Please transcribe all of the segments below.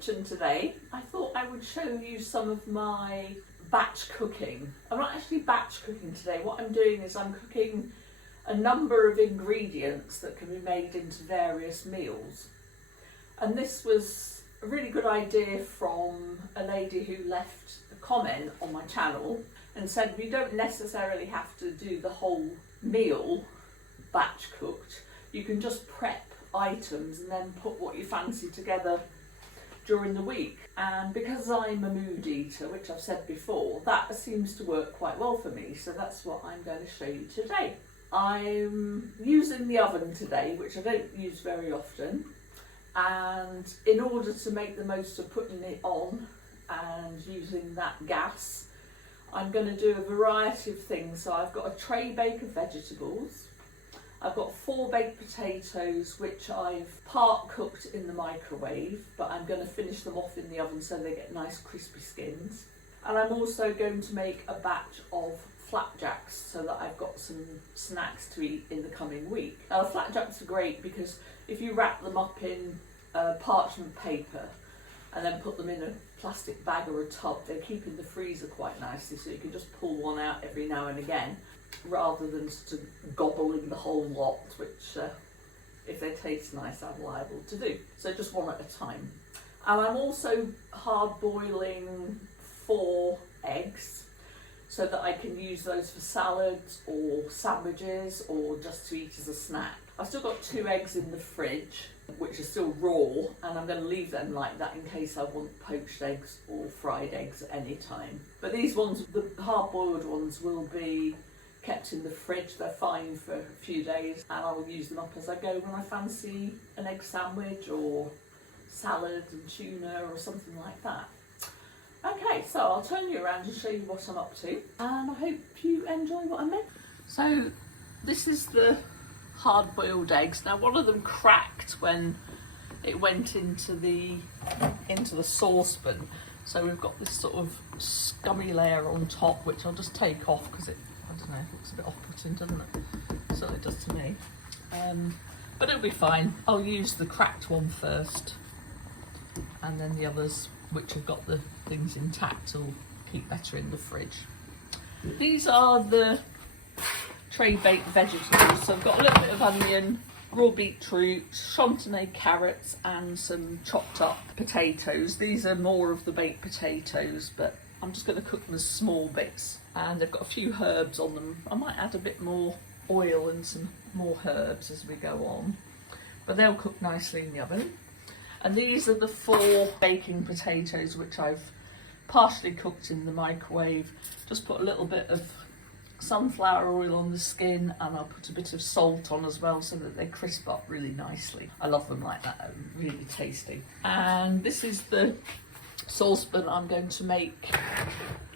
kitchen today, I thought I would show you some of my batch cooking. I'm not actually batch cooking today. What I'm doing is I'm cooking a number of ingredients that can be made into various meals. And this was a really good idea from a lady who left a comment on my channel and said we don't necessarily have to do the whole meal batch cooked. You can just prep items and then put what you fancy together during the week. And because I'm a mood eater, which I've said before, that seems to work quite well for me, so that's what I'm going to show you today. I'm using the oven today, which I don't use very often, and in order to make the most of putting it on and using that gas, I'm going to do a variety of things. So I've got a tray bake of vegetables. I've got 4 baked potatoes, which I've part cooked in the microwave, but I'm going to finish them off in the oven so they get nice crispy skins. And I'm also going to make a batch of flapjacks so that I've got some snacks to eat in the coming week. Now the flapjacks are great because if you wrap them up in parchment paper and then put them in a plastic bag or a tub, they keep in the freezer quite nicely, so you can just pull one out every now and again, rather than sort of gobbling the whole lot, which if they taste nice I'm liable to do. So just one at a time. And I'm also hard boiling 4 eggs so that I can use those for salads or sandwiches or just to eat as a snack. I've still got 2 eggs in the fridge which are still raw, and I'm going to leave them like that in case I want poached eggs or fried eggs at any time. But these ones, the hard boiled ones, will be kept in the fridge. They're fine for a few days and I'll use them up as I go when I fancy an egg sandwich or salad and tuna or something like that. Okay, so I'll turn you around and show you what I'm up to, and I hope you enjoy what I make. So this is the hard boiled eggs. Now one of them cracked when it went into the saucepan, so we've got this sort of scummy layer on top, which I'll just take off because it, I don't know, looks a bit off-putting, doesn't it? So it does to me. But it'll be fine. I'll use the cracked one first, and then the others, which have got the things intact, will keep better in the fridge. These are the tray baked vegetables. So I've got a little bit of onion, raw beetroot, chantenay carrots, and some chopped up potatoes. These are more of the baked potatoes, but I'm just going to cook them as small bits. And they've got a few herbs on them. I might add a bit more oil and some more herbs as we go on, but they'll cook nicely in the oven. And these are the 4 baking potatoes, which I've partially cooked in the microwave. Just put a little bit of sunflower oil on the skin, and I'll put a bit of salt on as well so that they crisp up really nicely. I love them like that, they're really tasty. And this is the saucepan I'm going to make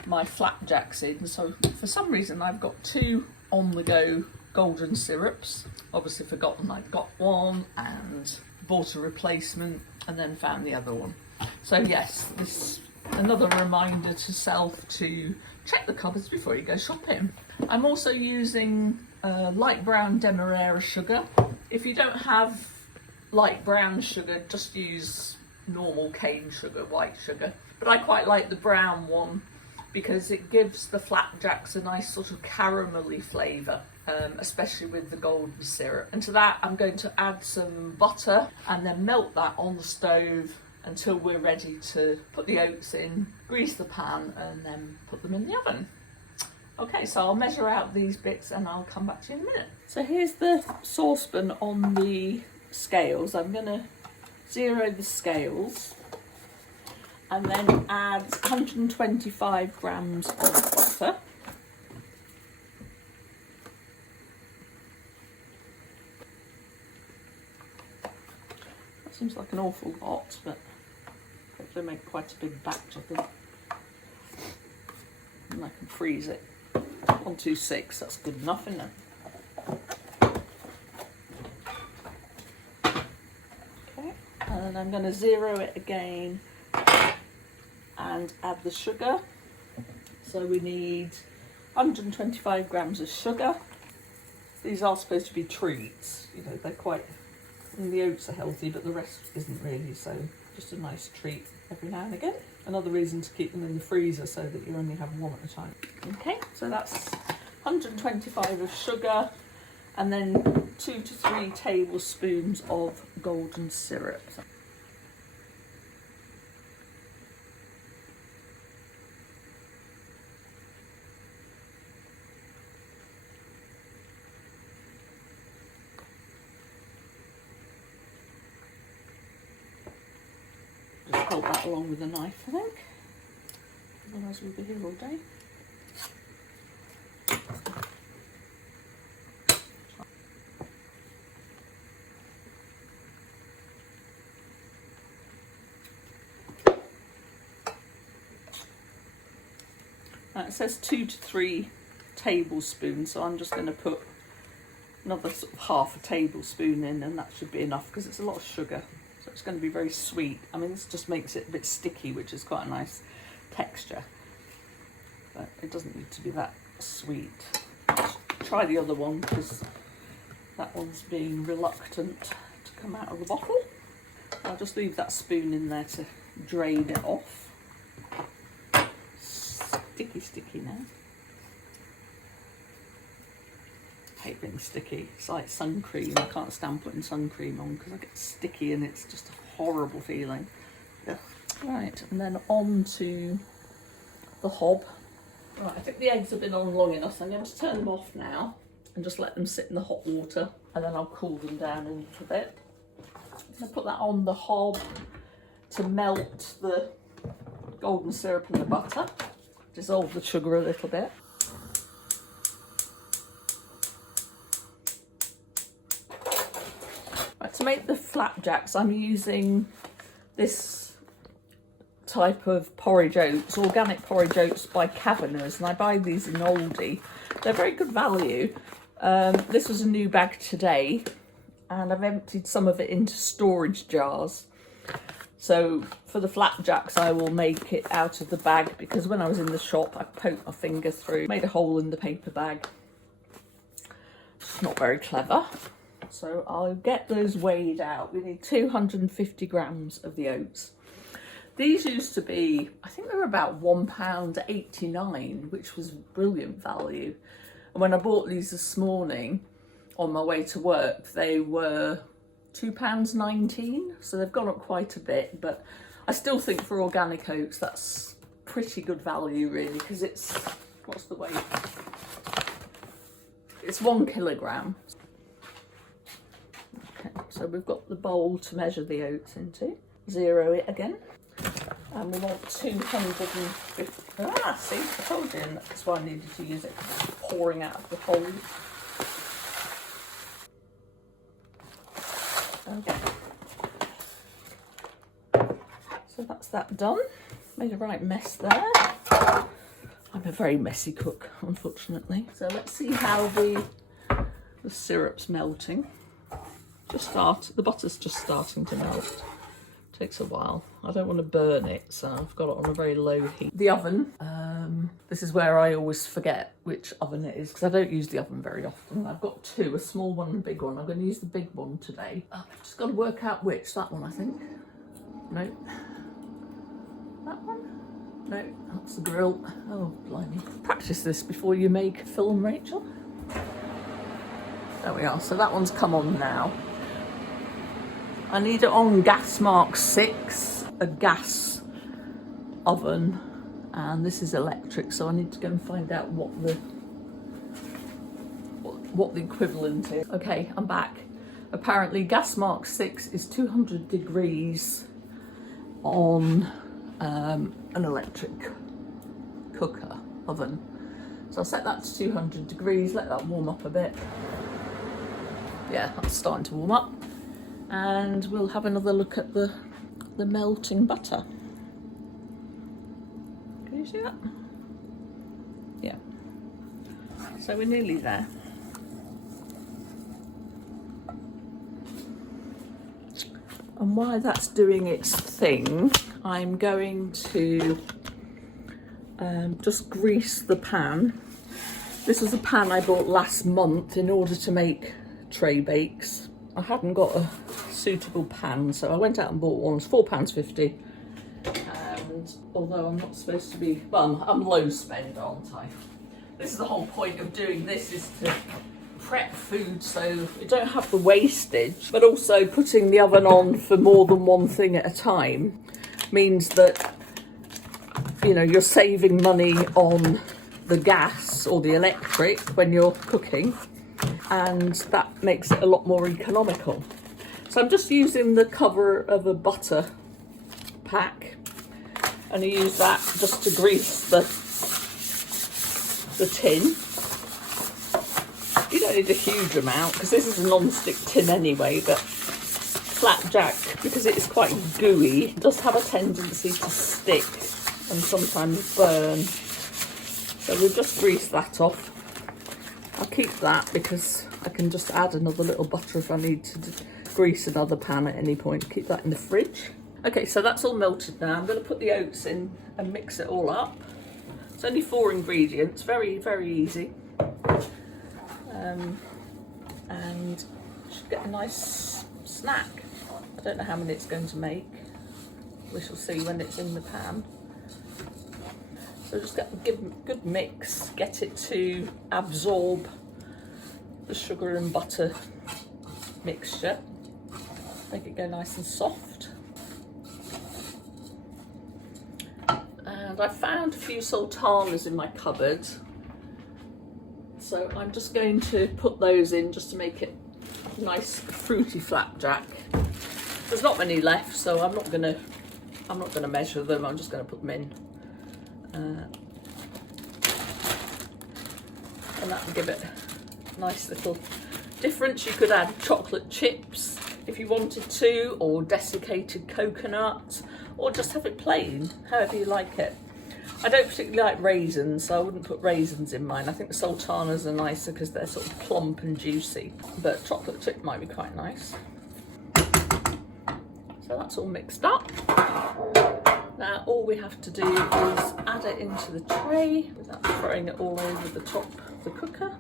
my flapjacks in. So for some reason I've got 2 on the go golden syrups. Obviously forgotten I'd got one and bought a replacement and then found the other one. So yes, this another reminder to self to check the cupboards before you go shopping. I'm also using light brown demerara sugar. If you don't have light brown sugar, just use normal cane sugar, white sugar. But I quite like the brown one because it gives the flapjacks a nice sort of caramelly flavour, especially with the golden syrup. And to that I'm going to add some butter and then melt that on the stove until we're ready to put the oats in, grease the pan, and then put them in the oven. Okay, so I'll measure out these bits and I'll come back to you in a minute. So here's the saucepan on the scales. I'm going to zero the scales and then add 125 grams of butter. That seems like an awful lot, but hopefully make quite a big batch, I think. And I can freeze it. 126, that's good enough, isn't it? Okay, and I'm going to zero it again and add the sugar. So we need 125 grams of sugar. These are supposed to be treats, you know, they're quite And the oats are healthy, but the rest isn't really, so just a nice treat every now and again. Another reason to keep them in the freezer so that you only have one at a time. Okay, so that's 125 of sugar and then 2 to 3 tablespoons of golden syrup. Just help that along with a knife, I think. Otherwise we'll be here all day. It says 2 to 3 tablespoons, so I'm just going to put another sort of half a tablespoon in, and that should be enough because it's a lot of sugar. So it's going to be very sweet. I mean, this just makes it a bit sticky, which is quite a nice texture. But it doesn't need to be that sweet. Try the other one because that one's being reluctant to come out of the bottle. I'll just leave that spoon in there to drain it off. Sticky now. I hate being sticky. It's like sun cream. I can't stand putting sun cream on because I get sticky and it's just a horrible feeling. Ugh. Right, and then on to the hob. Right, I think the eggs have been on long enough, so I'm going to turn them off now and just let them sit in the hot water, and then I'll cool them down a little bit. I'm going to put that on the hob to melt the golden syrup and the butter. Dissolve the sugar a little bit. Right, to make the flapjacks, I'm using this type of porridge oats, organic porridge oats by Caverners, and I buy these in Aldi. They're very good value. This was a new bag today, and I've emptied some of it into storage jars. So for the flapjacks, I will make it out of the bag because when I was in the shop, I poked my finger through, made a hole in the paper bag. It's not very clever. So I'll get those weighed out. We need 250 grams of the oats. These used to be, I think they were about £1.89, which was brilliant value. And when I bought these this morning on my way to work, they were £2.19, so they've gone up quite a bit, but I still think for organic oats that's pretty good value really, because it's, what's the weight? It's 1 kilogram. Okay, so we've got the bowl to measure the oats into. Zero it again, and we want 250. See, I told you, and that's why I needed to use it, pouring out of the hole. Okay, so that's that done. Made a right mess there. I'm a very messy cook, unfortunately. So let's see how the syrup's melting. The butter's just starting to melt. Takes a while. I don't want to burn it, so I've got it on a very low heat. The oven, this is where I always forget which oven it is because I don't use the oven very often. I've got two, a small one and a big one. I'm going to use the big one today. I've just got to work out which. That one, I think. No. That one? No, that's the grill. Oh, blimey. Practice this before you make a film, Rachel. There we are. So that one's come on now. I need it on gas mark 6, a gas oven, and this is electric, so I need to go and find out what the equivalent is. Okay, I'm back. Apparently gas mark 6 is 200 degrees on an electric cooker oven. So I'll set that to 200 degrees, let that warm up a bit. Yeah, that's starting to warm up. And we'll have another look at the melting butter. Can you see that? Yeah. So we're nearly there. And while that's doing its thing, I'm going to just grease the pan. This was a pan I bought last month in order to make tray bakes. I hadn't got a suitable pan. So I went out and bought one. It's £4.50. And although I'm not supposed to be, well, I'm low spend, aren't I? This is the whole point of doing this, is to prep food so you don't have the wastage, but also putting the oven on for more than one thing at a time means that, you know, you're saving money on the gas or the electric when you're cooking, and that makes it a lot more economical. So I'm just using the cover of a butter pack, and I use that just to grease the tin. You don't need a huge amount because this is a non-stick tin anyway, but Flapjack, because it is quite gooey, does have a tendency to stick and sometimes burn. So we'll just grease that off. I'll keep that because I can just add another little butter if I need to grease another pan at any point. Keep that in the fridge. Okay, so that's all melted now. I'm going to put the oats in and mix it all up. It's only 4 ingredients, very, very easy. And should get a nice snack. I don't know how many it's going to make. We shall see when it's in the pan. So just give a good mix, get it to absorb the sugar and butter mixture. Make it go nice and soft. And I found a few sultanas in my cupboard. So I'm just going to put those in just to make it nice fruity flapjack. There's not many left, so I'm not gonna measure them. I'm just gonna put them in, and that will give it a nice little difference. You could add chocolate chips if you wanted to, or desiccated coconut, or just have it plain, however you like it. I don't particularly like raisins, so I wouldn't put raisins in mine. I think the sultanas are nicer because they're sort of plump and juicy, but chocolate chip might be quite nice. So that's all mixed up. Now all we have to do is add it into the tray without throwing it all over the top of the cooker.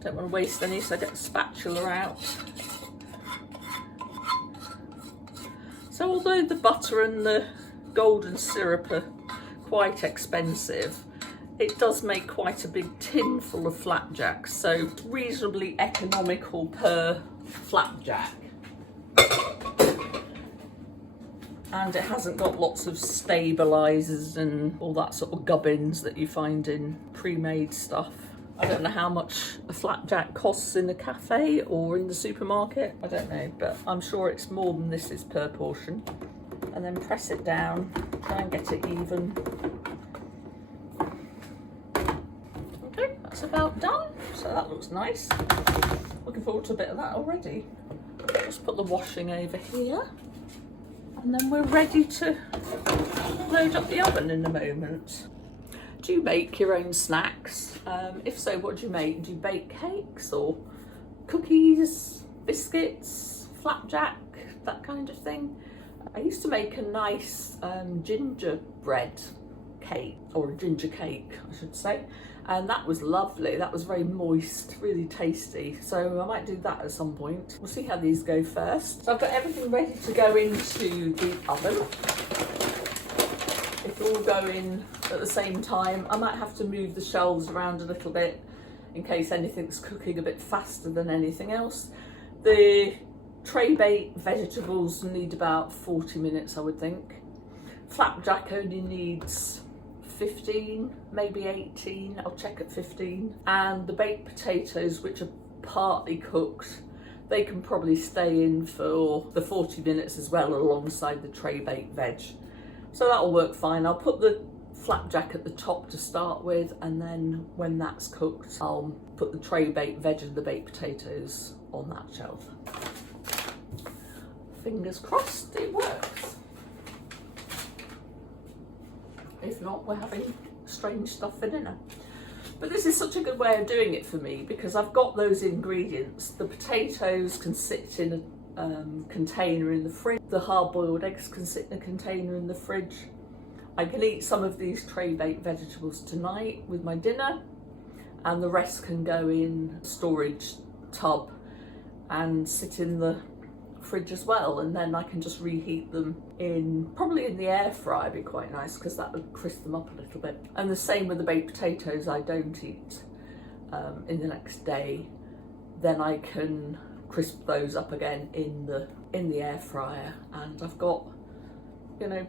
Don't want to waste any, so I get the spatula out. So although the butter and the golden syrup are quite expensive, it does make quite a big tin full of flapjacks, so it's reasonably economical per flapjack. And it hasn't got lots of stabilisers and all that sort of gubbins that you find in pre-made stuff. I don't know how much a flapjack costs in a cafe or in the supermarket. I don't know, but I'm sure it's more than this is per portion. And then press it down, try and get it even. Okay, that's about done. So that looks nice. Looking forward to a bit of that already. Just put the washing over here. And then we're ready to load up the oven in a moment. Do you make your own snacks? If so, what do you make? Do you bake cakes or cookies, biscuits, flapjack, that kind of thing? I used to make a nice gingerbread cake, or a ginger cake, I should say, and that was lovely. That was very moist, really tasty. So I might do that at some point. We'll see how these go first. So I've got everything ready to go into the oven. If you all go in at the same time, I might have to move the shelves around a little bit in case anything's cooking a bit faster than anything else. The tray baked vegetables need about 40 minutes, I would think. Flapjack only needs 15, maybe 18, I'll check at 15. And the baked potatoes, which are partly cooked, they can probably stay in for the 40 minutes as well, alongside the tray baked veg. So that'll work fine. I'll put the flapjack at the top to start with, and then when that's cooked, I'll put the tray baked veg and the baked potatoes on that shelf. Fingers crossed it works. If not, we're having strange stuff for dinner. But this is such a good way of doing it for me because I've got those ingredients. The potatoes can sit in a container in the fridge. The hard-boiled eggs can sit in a container in the fridge. I can eat some of these tray-baked vegetables tonight with my dinner, and the rest can go in storage tub and sit in the fridge as well, and then I can just reheat them probably in the air fryer. Be quite nice because that would crisp them up a little bit. And the same with the baked potatoes. I don't eat in the next day, then I can crisp those up again in the air fryer. And I've got, you know,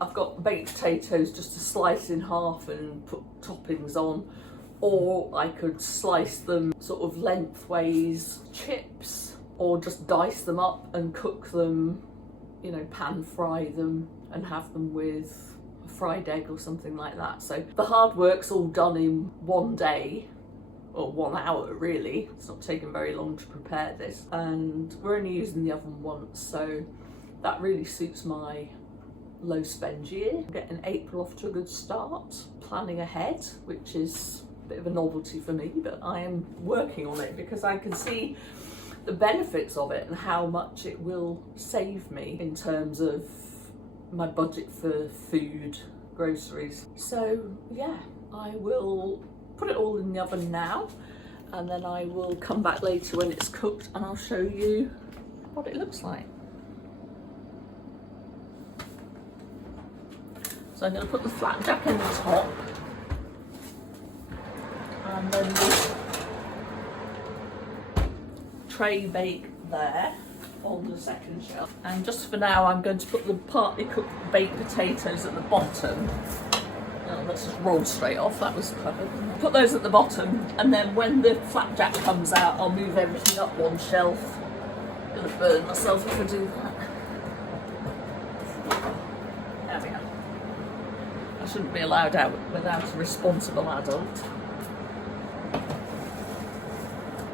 I've got baked potatoes just to slice in half and put toppings on, or I could slice them sort of lengthways chips, or just dice them up and cook them, you know, pan fry them and have them with a fried egg or something like that. So the hard work's all done in one day, or 1 hour really. It's not taken very long to prepare this, and we're only using the oven once, so that really suits my low spend year. I'm getting April off to a good start, planning ahead, which is a bit of a novelty for me, but I am working on it because I can see the benefits of it and how much it will save me in terms of my budget for food, groceries. So yeah, I will put it all in the oven now, and then I will come back later when it's cooked and I'll show you what it looks like. So I'm going to put the flapjack in the top, and then this tray bake there on the second shelf. And just for now, I'm going to put the partly cooked baked potatoes at the bottom. Oh, let's just roll straight off, that was clever. Put those at the bottom, and then when the flapjack comes out, I'll move everything up one shelf. I'm gonna burn myself if I do that. There we go. I shouldn't be allowed out without a responsible adult.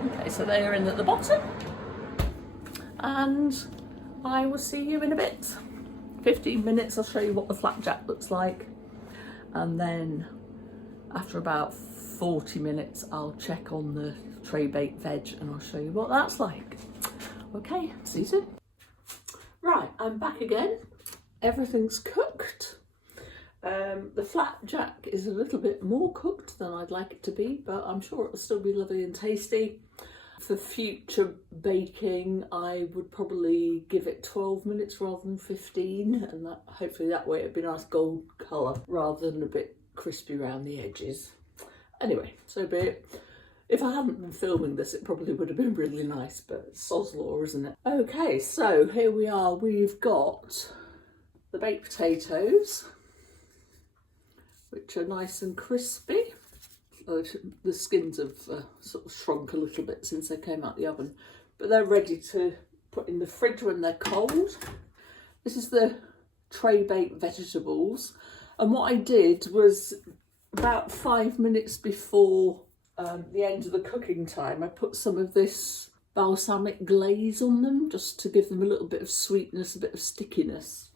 Okay, so they are in at the bottom, and I will see you in a bit. 15 minutes, I'll show you what the flapjack looks like, and then after about 40 minutes I'll check on the tray baked veg and I'll show you what that's like. Okay, see you soon. Right, I'm back again. Everything's cooked. The flapjack is a little bit more cooked than I'd like it to be, but I'm sure it'll still be lovely and tasty. For future baking, I would probably give it 12 minutes rather than 15, and that hopefully that way it'd be a nice gold colour rather than a bit crispy around the edges. Anyway, so be it. If I hadn't been filming this, it probably would have been really nice, but it's sod's law, isn't it? Okay, so here we are. We've got the baked potatoes, which are nice and crispy. The skins have sort of shrunk a little bit since they came out the oven, but they're ready to put in the fridge when they're cold. This is the tray baked vegetables, and what I did was about 5 minutes before the end of the cooking time, I put some of this balsamic glaze on them just to give them a little bit of sweetness, a bit of stickiness.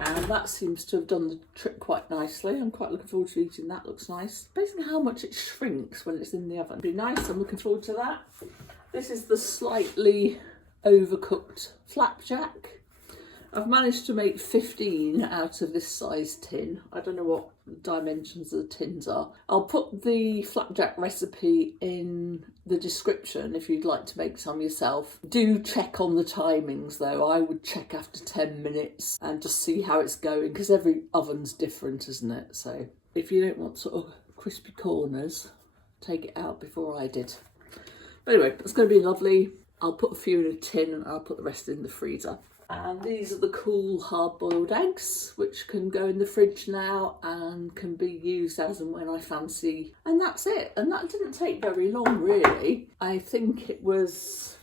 And that seems to have done the trick quite nicely. I'm quite looking forward to eating that. Looks nice. Basically how much it shrinks when it's in the oven. Be nice, I'm looking forward to that. This is the slightly overcooked flapjack. I've managed to make 15 out of this size tin. I don't know what the dimensions of the tins are. I'll put the flapjack recipe in the description if you'd like to make some yourself. Do check on the timings though. I would check after 10 minutes and just see how it's going, because every oven's different, isn't it? So if you don't want sort of crispy corners, take it out before I did. But anyway, it's going to be lovely. I'll put a few in a tin and I'll put the rest in the freezer. And these are the cool hard-boiled eggs, which can go in the fridge now and can be used as and when I fancy. And that's it. And that didn't take very long, really. I think it was,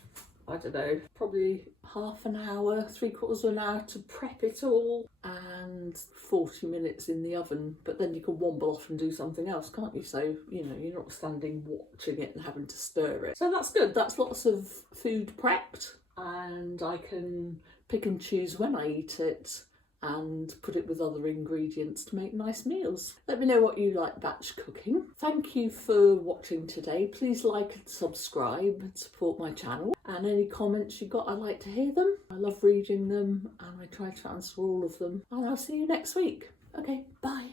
I don't know, probably half an hour, 3/4 of an hour to prep it all, and 40 minutes in the oven. But then you can womble off and do something else, can't you? So, you know, you're not standing watching it and having to stir it. So that's good. That's lots of food prepped, and I can pick and choose when I eat it and put it with other ingredients to make nice meals. Let me know what you like batch cooking. Thank you for watching today. Please like and subscribe and support my channel. And any comments you got, I'd like to hear them. I love reading them and I try to answer all of them. And I'll see you next week. Okay, bye.